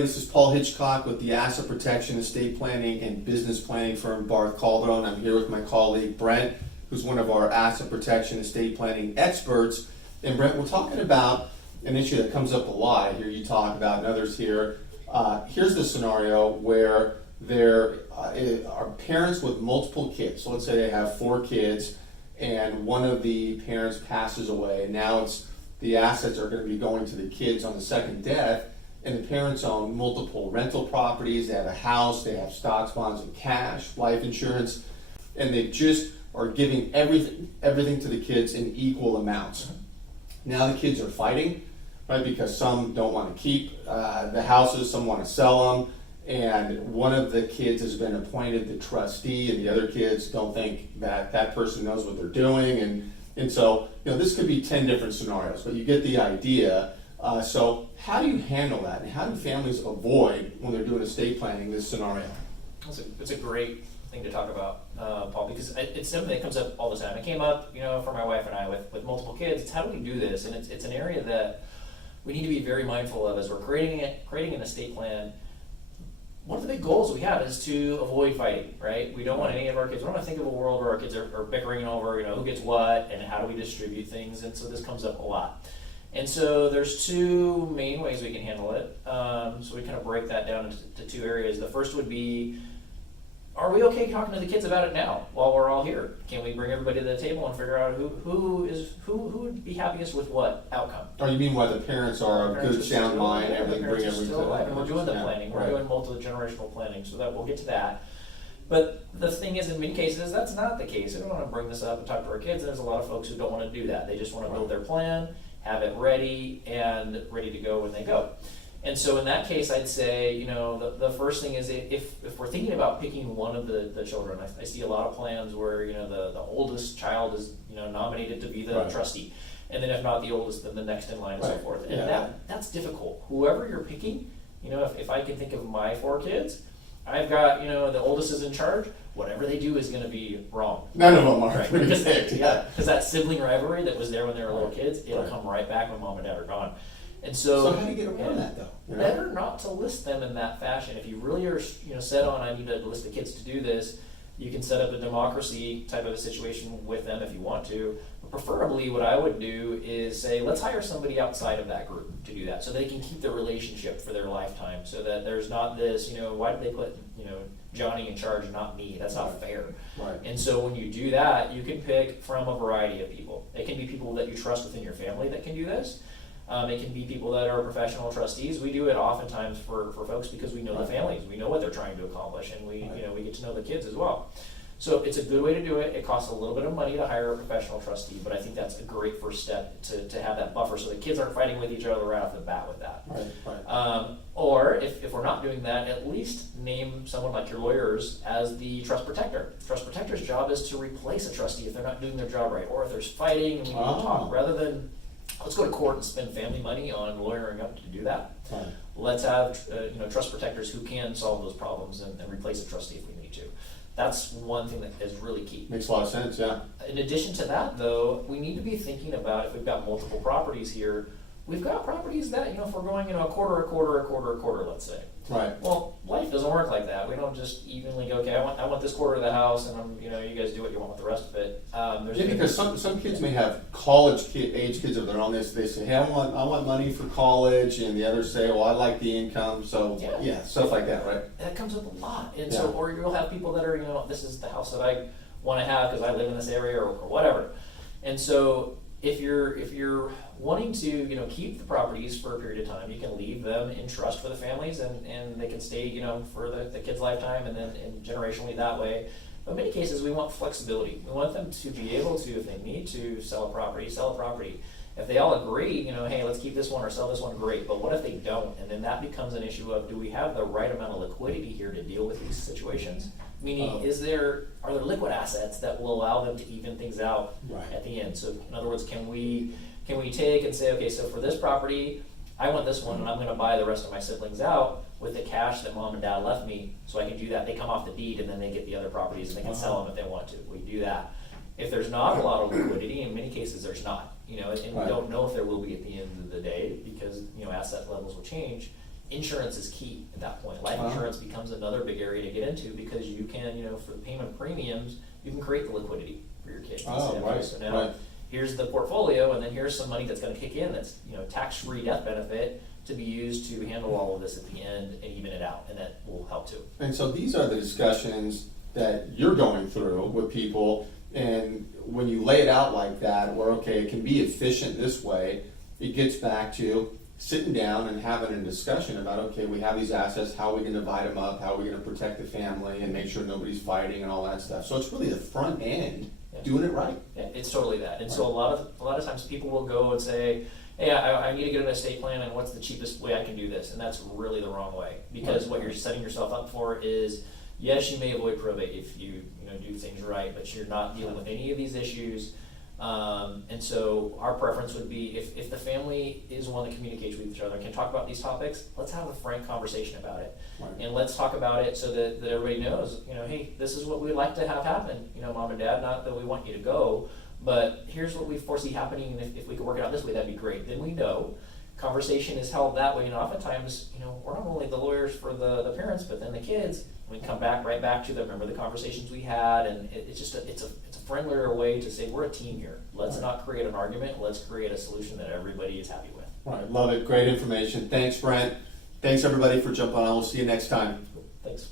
everybody. This is Paul Hitchcock with the Asset Protection, Estate Planning, and Business Planning firm BarthCalderon. I'm here with my colleague Brent, who's one of our asset protection, estate planning experts. And Brent, we're talking about an issue that comes up a lot. Here you talk about, and others here. Here's the scenario where there are parents with multiple kids. So let's say they have 4 kids, and one of the parents passes away. And now the assets are going to be going to the kids on the second death. And the parents own multiple rental properties. They have a house, they have stocks, bonds, and cash, life insurance, and they just are giving everything to the kids in equal amounts. Now the kids are fighting, right? Because some don't want to keep the houses, some want to sell them, and one of the kids has been appointed the trustee, and the other kids don't think that that person knows what they're doing, and so this could be 10 different scenarios, but you get the idea. So how do you handle that, and how do families avoid, when they're doing estate planning, this scenario? It's a great thing to talk about, Paul, because it's something that comes up all the time. It came up, for my wife and I with multiple kids. It's how do we do this, and it's an area that we need to be very mindful of as we're creating an estate plan. One of the big goals we have is to avoid fighting, right? We don't want any of our kids, we don't want to think of a world where our kids are bickering over, who gets what and how do we distribute things, and so this comes up a lot. And so there's 2 main ways we can handle it. So we kind of break that down into 2 areas. The first would be, are we okay talking to the kids about it now while we're all here? Can we bring everybody to the table and figure out who would be happiest with what outcome? Oh, you mean why the parents are of good sound mind, everything, bring everything still alive, and to we're doing the planning. We're doing multi-generational planning, so that we'll get to that. But the thing is, in many cases, that's not the case. We don't want to bring this up and talk to our kids. There's a lot of folks who don't want to do that. They just want to build their plan, have it ready, and ready to go when they go. And so in that case, I'd say, the first thing is if we're thinking about picking one of the children, I see a lot of plans where, the oldest child is, nominated to be the trustee. And then if not the oldest, then the next in line and so forth. And that's difficult. Whoever you're picking, if I can think of my 4 kids, I've got, the oldest is in charge. Whatever they do is going to be wrong. None of them are. Right. Because that sibling rivalry that was there when they were little kids, it'll come right back when mom and dad are gone. And so how do you get around that, though? Better not to list them in that fashion. If you really are, set on, I need to list the kids to do this, you can set up a democracy type of a situation with them if you want to. But preferably, what I would do is say, let's hire somebody outside of that group to do that, so they can keep the relationship for their lifetime, so that there's not this, why did they put, Johnny in charge and not me? That's not fair. Right. And so when you do that, you can pick from a variety of people. It can be people that you trust within your family that can do this. It can be people that are professional trustees. We do it oftentimes for folks because we know the families. We know what they're trying to accomplish, and we get to know the kids as well. So it's a good way to do it. It costs a little bit of money to hire a professional trustee, but I think that's a great first step to have that buffer so the kids aren't fighting with each other right off the bat with that. Right. Or if we're not doing that, at least name someone like your lawyers as the trust protector. Trust protector's job is to replace a trustee if they're not doing their job right, or if there's fighting and we need to talk, rather than let's go to court and spend family money on lawyering up to do that. Right. Let's have trust protectors who can solve those problems and replace a trustee if we need to. That's one thing that is really key. Makes a lot of sense, yeah. In addition to that, though, we need to be thinking about, if we've got multiple properties here, we've got properties that, if we're going, a quarter, let's say. Right. Well, life doesn't work like that. We don't just evenly go, okay, I want this quarter of the house, and you guys do what you want with the rest of it. Because some kids may have age kids of their own. They say, hey, I want money for college, and the others say, well, I like the income. So stuff like that, right? That comes up a lot, and so, or you'll have people that are, this is the house that I want to have because I live in this area or whatever, and so if you're wanting to keep the properties for a period of time, you can leave them in trust for the families, and they can stay for the kids' lifetime, and then generationally that way. But in many cases, we want flexibility. We want them to be able to, if they need to sell a property, sell a property. If they all agree, hey, let's keep this one or sell this one, great. But what if they don't? And then that becomes an issue of, do we have the right amount of liquidity here to deal with these situations? Meaning, are there liquid assets that will allow them to even things out at the end? So in other words, can we take and say, okay, so for this property, I want this one, and I'm going to buy the rest of my siblings out with the cash that mom and dad left me, so I can do that. They come off the deed, and then they get the other properties, and they can sell them if they want to. We do that. If there's not a lot of liquidity, in many cases there's not, and we don't know if there will be at the end of the day because asset levels will change. insurance is key at that point. Life insurance becomes another big area to get into because you can, for the payment of premiums, you can create the liquidity for your kids. So now here's the portfolio, and then here's some money that's going to kick in that's tax-free death benefit to be used to handle all of this at the end and even it out, and that will help too. And so these are the discussions that you're going through with people, and when you lay it out like that, where okay, it can be efficient this way, it gets back to sitting down and having a discussion about, okay, we have these assets, how are we going to divide them up, how are we going to protect the family and make sure nobody's fighting and all that stuff. So it's really the front end doing it right. Yeah, it's totally that. And so a lot of times people will go and say, hey, I need to get an estate plan, and what's the cheapest way I can do this? And that's really the wrong way, because what you're setting yourself up for is, yes, you may avoid probate if you do things right, but you're not dealing with any of these issues. And so our preference would be, if the family is one that communicates with each other and can talk about these topics, let's have a frank conversation about it. Right. And let's talk about it so that everybody knows, hey, this is what we'd like to have happen, mom and dad, not that we want you to go, but here's what we foresee happening, and if we could work it out this way, that'd be great. Then we know. Conversation is held that way, and oftentimes, we're not only the lawyers for the parents, but then the kids, we come right back to them, remember the conversations we had, and it's a friendlier way to say we're a team here. Let's not create an argument, let's create a solution that everybody is happy with. Right, love it, great information. Thanks, Brent. Thanks everybody for jumping on. We'll see you next time. Thanks.